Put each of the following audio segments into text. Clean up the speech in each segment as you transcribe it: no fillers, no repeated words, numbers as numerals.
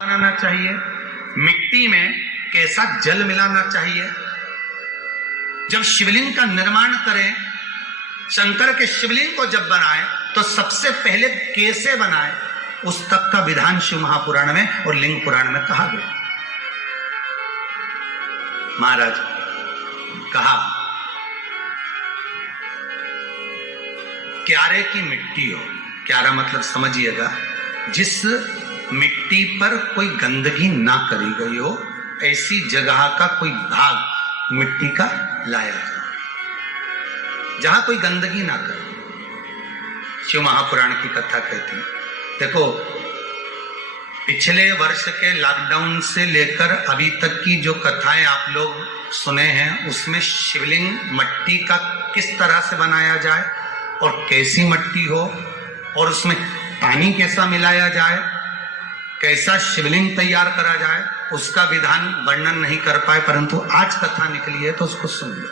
बनाना चाहिए, मिट्टी में कैसा जल मिलाना चाहिए। जब शिवलिंग का निर्माण करें, शंकर के शिवलिंग को जब बनाए तो सबसे पहले कैसे बनाए, उस तक का विधान शिव महापुराण में और लिंग पुराण में कहा गया। महाराज कहा क्यारे की मिट्टी हो, क्यारा मतलब समझिएगा जिस मिट्टी पर कोई गंदगी ना करी गई हो, ऐसी जगह का कोई भाग मिट्टी का लाया जाए जहां कोई गंदगी ना करे। शिव महापुराण की कथा कहती है। देखो, पिछले वर्ष के लॉकडाउन से लेकर अभी तक की जो कथाएं आप लोग सुने हैं, उसमें शिवलिंग मट्टी का किस तरह से बनाया जाए और कैसी मट्टी हो और उसमें पानी कैसा मिलाया जाए, कैसा शिवलिंग तैयार करा जाए, उसका विधान वर्णन नहीं कर पाए, परंतु आज कथा निकली है तो उसको सुन लो।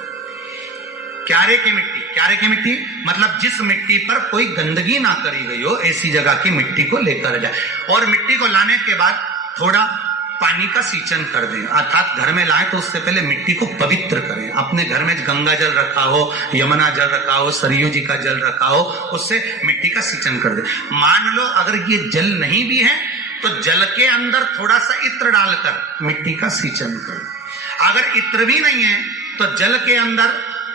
क्यारे की मिट्टी, क्यारे की मिट्टी मतलब जिस मिट्टी पर कोई गंदगी ना करी गई हो, ऐसी जगह की मिट्टी को लेकर जाए और मिट्टी को लाने के बाद थोड़ा पानी का सींचन कर दें, अर्थात घर में लाएं तो उससे पहले मिट्टी को पवित्र करें। अपने घर में गंगा जल रखा हो, यमुना जल रखा हो, सरयू जी का जल रखा हो, उससे मिट्टी का सींचन कर दें। मान लो अगर ये जल नहीं भी है तो जल के अंदर थोड़ा सा इत्र डालकर मिट्टी का सींचन कर। अगर इत्र भी नहीं है तो जल के अंदर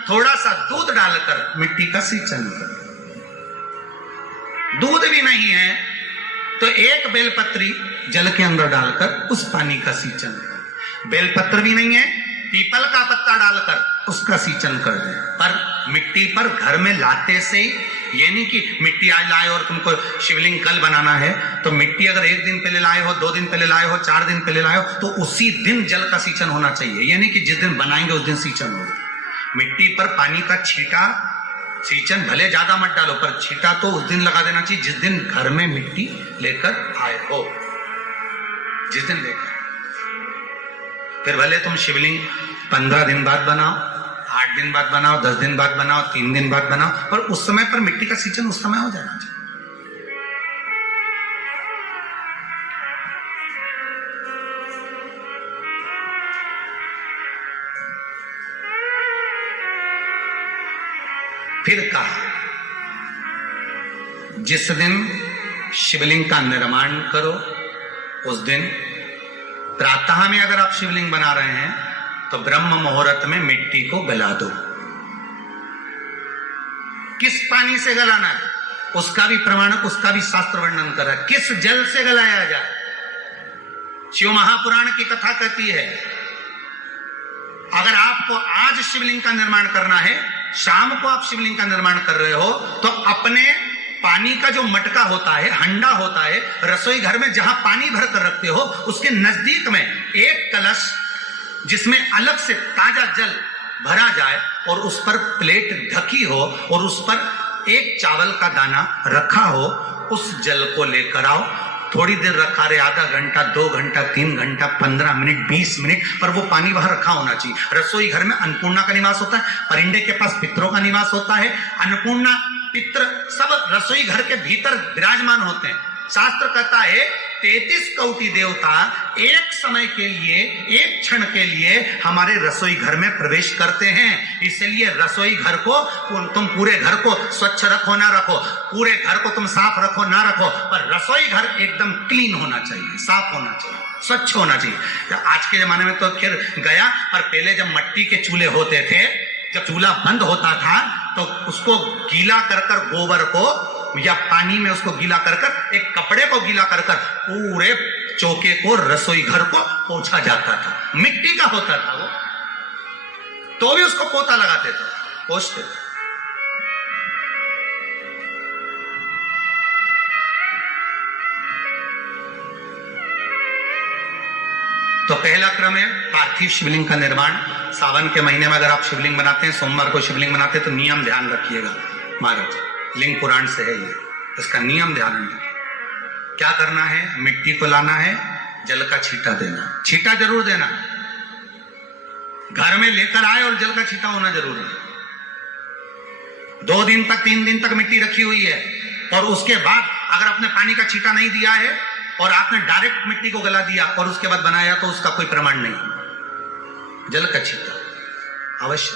थोड़ा सा दूध डालकर मिट्टी का सींचन कर। दूध भी नहीं है तो एक बेलपत्री जल के अंदर डालकर उस पानी का सींचन कर। बेलपत्र भी नहीं है, पीपल का पत्ता डालकर उसका सींचन कर दे। पर मिट्टी पर घर में लाते से ही, ये नहीं कि मिट्टी आज लाए और तुमको शिवलिंग कल बनाना है, तो मिट्टी अगर एक दिन पहले लाए हो, 2 दिन पहले लाए हो, 4 दिन पहले लाए हो, तो उसी दिन जल का सींचन होना चाहिए। ये नहीं कि जिस दिन बनाएंगे उस दिन सींचन हो। मिट्टी पर पानी का छींटा, सींचन भले ज्यादा मत डालो, पर छींटा तो उस दिन लगा देना चाहिए जिस दिन घर में मिट्टी लेकर आए हो, जिस दिन लेकर। फिर भले तुम शिवलिंग 15 दिन बाद बनाओ, 8 दिन बाद बनाओ, 10 दिन बाद बनाओ, 3 दिन बाद बनाओ, पर उस समय पर मिट्टी का सींचन उस समय हो जाना चाहिए। फिर कहा जिस दिन शिवलिंग का निर्माण करो उस दिन प्रातः में अगर आप शिवलिंग बना रहे हैं तो ब्रह्म मुहूर्त में मिट्टी को गला दो। किस पानी से गलाना है उसका भी प्रमाण, उसका भी शास्त्र वर्णन कर रहा है। किस जल से गलाया जाए, शिव महापुराण की कथा कहती है अगर आपको आज शिवलिंग का निर्माण करना है, शाम को आप शिवलिंग का निर्माण कर रहे हो, तो अपने पानी का जो मटका होता है, हंडा होता है, रसोई घर में जहां पानी भर कर रखते हो, उसके नजदीक में एक कलश जिसमें अलग से ताजा जल भरा जाए और उस पर प्लेट ढकी हो और उस पर एक चावल का दाना रखा हो, उस जल को लेकर आओ। थोड़ी देर रखा रहे, आधा घंटा, 2 घंटा, 3 घंटा, 15 मिनट, 20 मिनट, पर वो पानी वहां रखा होना चाहिए। रसोई घर में अन्नपूर्णा का निवास होता है, परिंदे के पास पितरों का निवास होता है। अन्नपूर्णा, पित्र सब रसोई घर के भीतर विराजमान होते हैं। शास्त्र कहता है 33 कोटि देवता एक समय के लिए, एक क्षण के लिए हमारे रसोई घर में प्रवेश करते हैं। इसलिए रसोई घर को तुम पूरे घर को स्वच्छ रखो ना रखो, पूरे घर को तुम साफ रखो ना रखो, पर रसोई घर एकदम क्लीन होना चाहिए, साफ होना चाहिए, स्वच्छ होना चाहिए। आज के जमाने में तो खैर गया, पर पहले जब मट्टी के चूल्हे होते थे, जब चूल्हा बंद होता था तो उसको गीला कर कर, गोबर को या पानी में उसको गीला कर कर, एक कपड़े को गीला कर कर पूरे चौके को, रसोई घर को पोंछा जाता था। मिट्टी का होता था वो, तो भी उसको पोता लगाते थे, पोंछते थे। तो पहला क्रम है पार्थिव शिवलिंग का निर्माण। सावन के महीने में अगर आप शिवलिंग बनाते हैं, सोमवार को शिवलिंग बनाते हैं, तो नियम ध्यान रखिएगा महाराज, लिंग पुराण से है ये, इसका नियम ध्यान रखिए। क्या करना है, मिट्टी को लाना है, जल का छींटा देना, छींटा जरूर देना, घर में लेकर आए और जल का छींटा होना जरूरी है। 2 दिन तक, 3 दिन तक मिट्टी रखी हुई है और उसके बाद अगर आपने पानी का छींटा नहीं दिया है और आपने डायरेक्ट मिट्टी को गला दिया और उसके बाद बनाया तो उसका कोई प्रमाण नहीं। जल का छींटा अवश्य,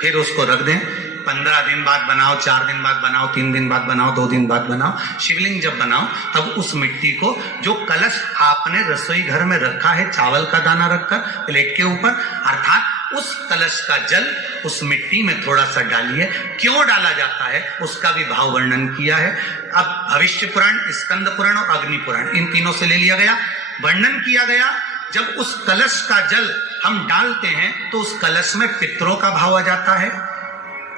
फिर उसको रख दें। 15 दिन बाद बनाओ, 4 दिन बाद बनाओ, 3 दिन बाद बनाओ, 2 दिन बाद बनाओ। शिवलिंग जब बनाओ तब उस मिट्टी को, जो कलश आपने रसोई घर में रखा है चावल का दाना रखकर प्लेट के ऊपर, अर्थात उस कलश का जल उस मिट्टी में थोड़ा सा डालिए। क्यों डाला जाता है उसका भी भाव वर्णन किया है। अब भविष्य पुराण, स्कंद पुराण और अग्नि पुराण, इन तीनों से ले लिया गया। वर्णन किया गया जब उस कलश का जल हम डालते हैं तो उस कलश में पितरों का भाव आ जाता है,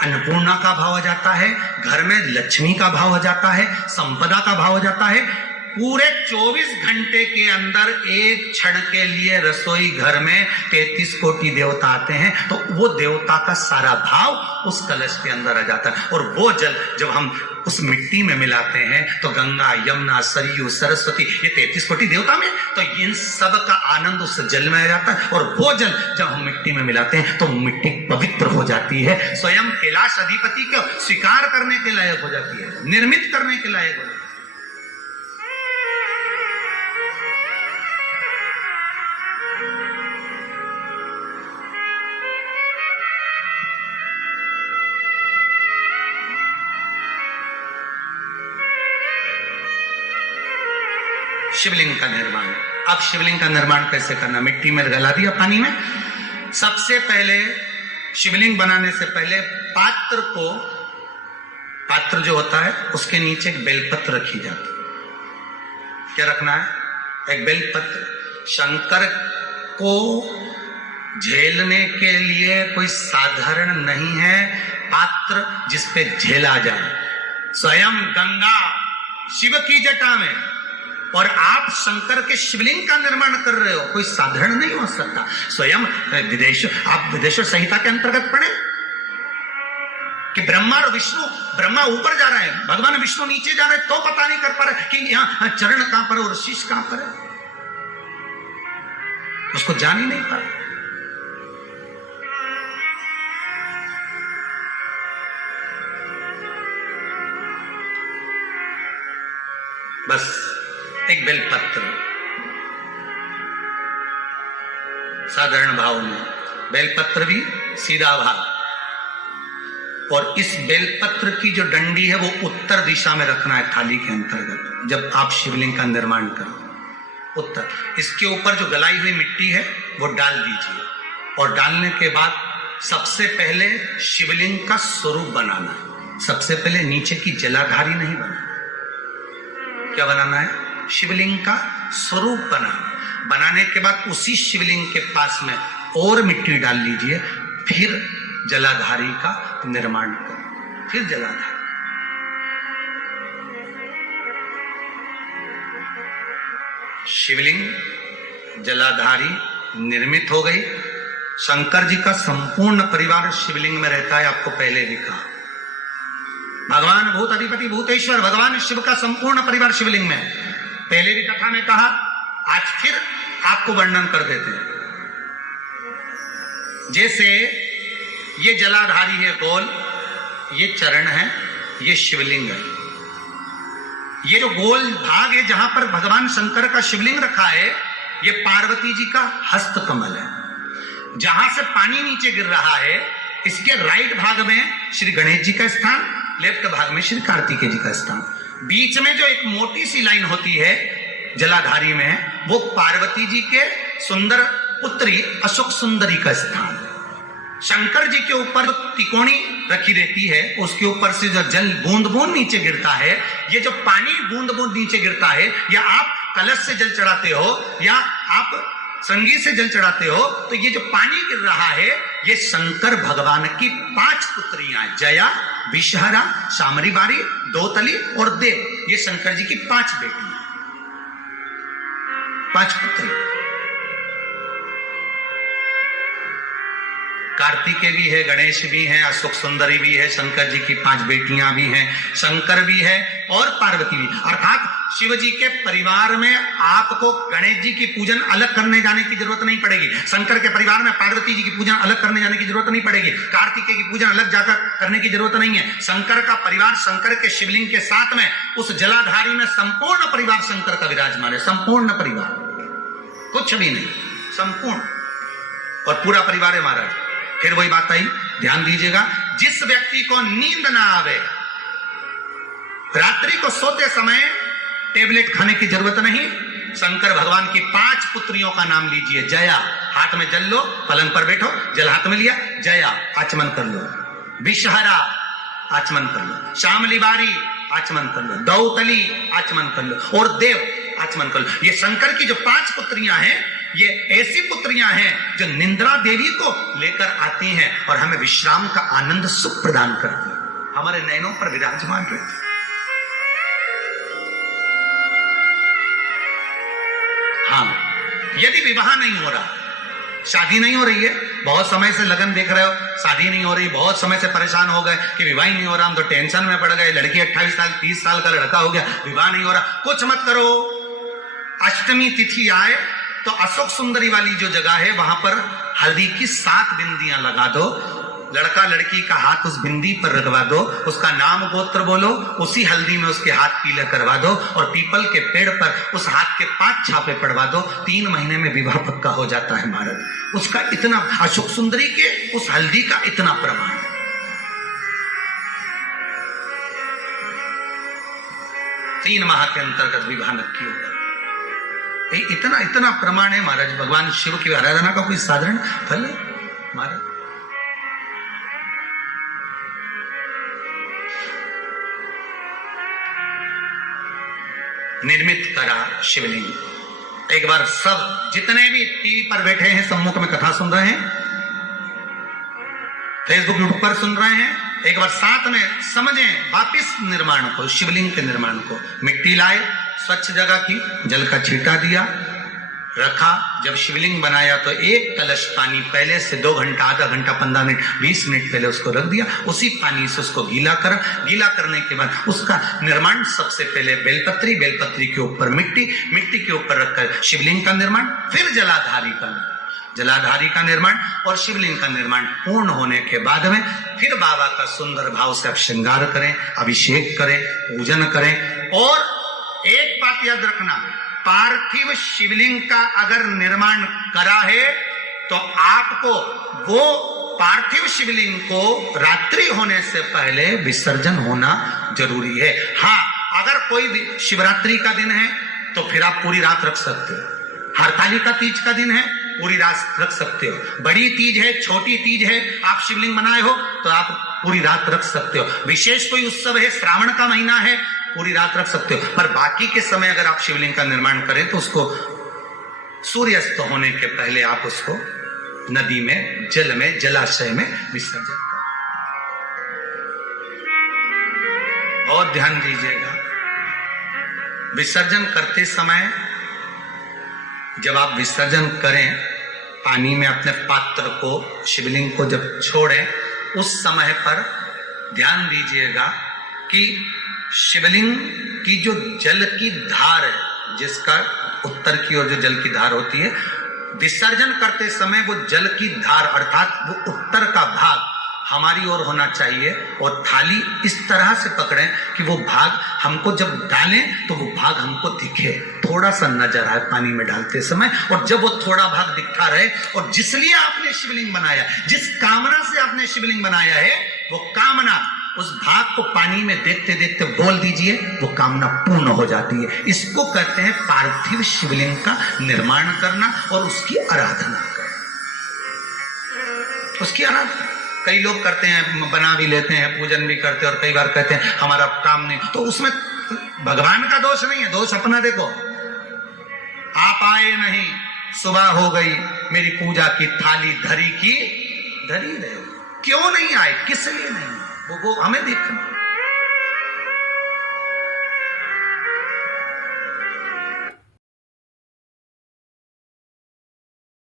अन्नपूर्णा का भाव आ जाता है, घर में लक्ष्मी का भाव आ जाता है, संपदा का भाव आ जाता है। पूरे 24 घंटे के अंदर एक क्षण के लिए रसोई घर में 33 कोटि देवता आते हैं, तो वो देवता का सारा भाव उस कलश के अंदर आ जाता है। और वो जल जब हम उस मिट्टी में मिलाते हैं तो गंगा, यमुना, सरयू, सरस्वती, ये 33 कोटि देवता में, तो इन सब का आनंद उस जल में आ जाता है। और वो जल जब हम मिट्टी में मिलाते हैं तो मिट्टी पवित्र हो जाती है, स्वयं कैलाश अधिपति को स्वीकार करने के लायक हो जाती है, निर्मित करने के लायक हो जाती है। शिवलिंग का निर्माण। अब शिवलिंग का निर्माण कैसे करना? मिट्टी में गला दिया पानी में। सबसे पहले शिवलिंग बनाने से पहले पात्र जो होता है उसके नीचे एक बेलपत्र रखी जाती है। क्या रखना है? एक बेलपत्र। शंकर को झेलने के लिए कोई साधारण नहीं है पात्र जिसपे झेला जाए। स्वयं गंगा शिव की जटा में, और आप शंकर के शिवलिंग का निर्माण कर रहे हो, कोई साधारण नहीं हो सकता। स्वयं आप विदेश्वर संहिता के अंतर्गत पढ़े कि ब्रह्मा और विष्णु, ब्रह्मा ऊपर जा रहे हैं, भगवान विष्णु नीचे जा रहे हैं, तो पता नहीं कर पा रहे कि यहां चरण कहां पर और शीश कहां पर है, उसको जान ही नहीं पा रहे। बस एक बेलपत्र, साधारण भाव में बेलपत्र भी सीधा भाव, और इस बेलपत्र की जो डंडी है वो उत्तर दिशा में रखना है थाली के अंतर्गत। जब आप शिवलिंग का निर्माण करो उत्तर, इसके ऊपर जो गलाई हुई मिट्टी है वो डाल दीजिए, और डालने के बाद सबसे पहले शिवलिंग का स्वरूप बनाना है। सबसे पहले नीचे की जलाधारी नहीं बनाना, क्या बनाना है? शिवलिंग का स्वरूप बनाने के बाद उसी शिवलिंग के पास में और मिट्टी डाल लीजिए, फिर जलाधारी का निर्माण करें। फिर जलाधारी, शिवलिंग जलाधारी निर्मित हो गई। शंकर जी का संपूर्ण परिवार शिवलिंग में रहता है, आपको पहले भी कहा। भगवान भूत अधिपति भूतेश्वर भगवान शिव का संपूर्ण परिवार शिवलिंग में, पहले भी कथा में कहा, आज फिर आपको वर्णन कर देते हैं। जैसे ये जलाधारी है गोल, ये चरण है, ये शिवलिंग है। ये जो गोल भाग है जहां पर भगवान शंकर का शिवलिंग रखा है, ये पार्वती जी का हस्त कमल है। जहां से पानी नीचे गिर रहा है, इसके राइट भाग में श्री गणेश जी का स्थान, लेफ्ट भाग में श्री कार्तिकेय जी का स्थान। बीच में जो एक मोटी सी लाइन होती है जलाधारी में, वो पार्वती जी के सुंदर पुत्री अशोक सुंदरी का स्थान। शंकर जी के ऊपर तिकोनी रखी रहती है, उसके ऊपर से जो जल बूंद बूंद नीचे गिरता है, ये जो पानी बूंद बूंद नीचे गिरता है, या आप कलश से जल चढ़ाते हो या आप संगीत से जल चढ़ाते हो, तो ये जो पानी गिर रहा है, ये शंकर भगवान की 5 पुत्रियां, जया, विषहरा, शामरी बारी, दोतली और देव, ये शंकर जी की 5 बेटियां, 5 पुत्री। कार्तिकेय भी है, गणेश भी है, अशोक सुंदरी भी है, शंकर जी की 5 बेटियां भी हैं, शंकर भी है और पार्वती भी। अर्थात शिव जी के परिवार में आपको गणेश जी की पूजन अलग करने जाने की जरूरत नहीं पड़ेगी, शंकर के परिवार में पार्वती जी की पूजन अलग करने जाने की जरूरत नहीं पड़ेगी, कार्तिकेय की पूजन अलग जाकर करने की जरूरत नहीं है। शंकर का परिवार शंकर के शिवलिंग के साथ में उस जलाधारी में संपूर्ण परिवार शंकर का विराजमान है, संपूर्ण परिवार, कुछ भी नहीं, संपूर्ण और पूरा परिवार है महाराज। फिर वही बात आई, ध्यान दीजिएगा, जिस व्यक्ति को नींद ना आवे, रात्रि को सोते समय टेबलेट खाने की जरूरत नहीं, शंकर भगवान की 5 पुत्रियों का नाम लीजिए। जया, हाथ में जल लो, पलंग पर बैठो, जल हाथ में लिया, जया आचमन कर लो, विषहरा आचमन कर लो, शामली बारी आचमन कर लो, दौतली आचमन कर लो और देव आचमन कर लो। ये शंकर की जो 5 पुत्रियां हैं, ये ऐसी पुत्रियां हैं जो निंद्रा देवी को लेकर आती हैं और हमें विश्राम का आनंद सुख प्रदान करती हैं, हमारे नयनों पर विराजमान रहती। हाँ, यदि विवाह नहीं हो रहा, शादी नहीं हो रही है, बहुत समय से लगन देख रहे हो, शादी नहीं हो रही, बहुत समय से परेशान हो गए कि विवाह ही नहीं हो रहा, हम तो टेंशन में पड़ गए, लड़की 28 साल 30 साल का लड़का हो गया, विवाह नहीं हो रहा, कुछ मत करो। अष्टमी तिथि आए तो अशोक सुंदरी वाली जो जगह है वहां पर हल्दी की 7 बिंदियां लगा दो, लड़का लड़की का हाथ उस बिंदी पर रखवा दो, उसका नाम गोत्र बोलो, उसी हल्दी में उसके हाथ पीले करवा दो और पीपल के पेड़ पर उस हाथ के 5 छापे पड़वा दो, 3 महीने में विवाह पक्का हो जाता है महाराज। उसका इतना, अशोक सुंदरी के उस हल्दी का इतना प्रमाण है। 3 माह के अंतर्गत विवाह नक्की होगा, इतना इतना प्रमाण है महाराज। भगवान शिव की आराधना का कोई साधारण फल है महाराज। निर्मित करा शिवलिंग। एक बार सब जितने भी टीवी पर बैठे हैं, सम्मुख में कथा सुन रहे हैं, फेसबुक यूट्यूब पर सुन रहे हैं, एक बार साथ में समझें वापिस निर्माण को, शिवलिंग के निर्माण को। मिट्टी लाए, स्वच्छ जगह की, जल का छींटा दिया, रखा। जब शिवलिंग बनाया तो 1 कलश पानी पहले से 2 घंटा, आधा घंटा, 15 मिनट, 20 मिनट पहले उसको रख दिया, उसी पानी से उसको गीला करा। गीला करने के बाद उसका निर्माण सबसे पहले बेलपत्री, बेलपत्री के ऊपर मिट्टी, मिट्टी के ऊपर रखकर शिवलिंग का निर्माण, फिर जलाधारी का निर्माण और शिवलिंग का निर्माण पूर्ण होने के बाद में फिर बाबा का सुंदर भाव से आप श्रृंगार करें, अभिषेक करें, पूजन करें। और एक बात याद रखना, पार्थिव शिवलिंग का अगर निर्माण करा है तो आपको वो पार्थिव शिवलिंग को रात्रि होने से पहले विसर्जन होना जरूरी है। हाँ, अगर कोई शिवरात्रि का दिन है तो फिर आप पूरी रात रख सकते हो, हरतालिका तीज का दिन है पूरी रात रख सकते हो, बड़ी तीज है, छोटी तीज है, आप शिवलिंग बनाए हो तो आप पूरी रात रख सकते हो, विशेष कोई उत्सव है, श्रावण का महीना है, पूरी रात रख सकते हो। पर बाकी के समय अगर आप शिवलिंग का निर्माण करें तो उसको सूर्यास्त होने के पहले आप उसको नदी में, जल में, जलाशय में विसर्जन करें। और ध्यान दीजिएगा, विसर्जन करते समय जब आप विसर्जन करें, पानी में अपने पात्र को, शिवलिंग को जब छोड़ें, उस समय पर ध्यान दीजिएगा कि शिवलिंग की जो जल की धार है, जिसका उत्तर की ओर जो जल की धार होती है, विसर्जन करते समय वो जल की धार अर्थात वो उत्तर का भाग हमारी ओर होना चाहिए और थाली इस तरह से पकड़ें कि वो भाग हमको जब डालें तो वो भाग हमको दिखे, थोड़ा सा नजर आए पानी में डालते समय। और जब वो थोड़ा भाग दिखता रहे और जिसलिए आपने शिवलिंग बनाया, जिस कामना से आपने शिवलिंग बनाया है, वो कामना उस भाग को पानी में देखते देखते बोल दीजिए, वो कामना पूर्ण हो जाती है। इसको कहते हैं पार्थिव शिवलिंग का निर्माण करना और उसकी आराधना करना। उसकी आराधना कई लोग करते हैं, बना भी लेते हैं, पूजन भी करते हैं और कई बार कहते हैं हमारा काम नहीं, तो उसमें भगवान का दोष नहीं है, दोष अपना देखो। आप आए नहीं, सुबह हो गई, मेरी पूजा की थाली धरी की धरी रहे हो, क्यों नहीं आए, किस लिए नहीं, वो हमें देखना।